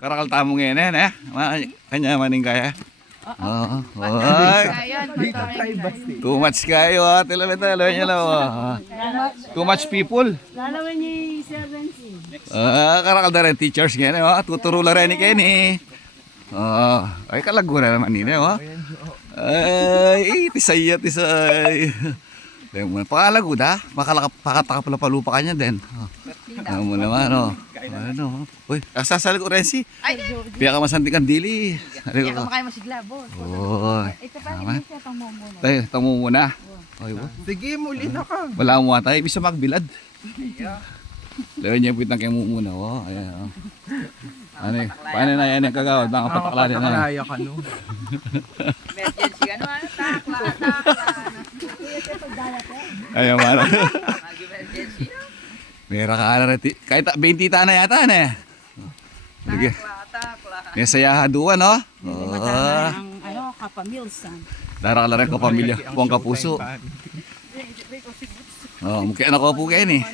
Karakal tamo ngayon eh. Kanya maning kaya. Oo. Oy. Too much kayo ah. Tilo niya lang. Too much people. Lalawan niya 70. Karakal na rin teachers ngayon eh. Tuturo na rin ni Kenny. Ay kalago na naman nila oh. Ay, tisay. Pakalago da. Pakataka pala palupa kanya din. Ano mo naman oh. Ano? Uy, sasalig ko rin si. Piya ka masantikan dili. Kaya ka makain masigla, boss. Oy. Ito pa rin siya pang mumuna. Tayo, tamo muna. Oy, Sige, muli na ka. wala mo tayo. Ibig sa magbilad. Lawan niya pitang kayo muna. Oh, ayan. Ano eh? Paano na yan yung kagawad? Mga pataklari na. Pataklaya ka no. Emergency, ano? Takla. Ayan, mara. Mag-emergency. Mera ka na rin. Kahit 20 na yata na eh. Sige. Takla. May sayaha duwa, no? Ang kapamilsan. Dara ka na rin kapamilya. Kung kapuso. Mukha na ko po kayo eh.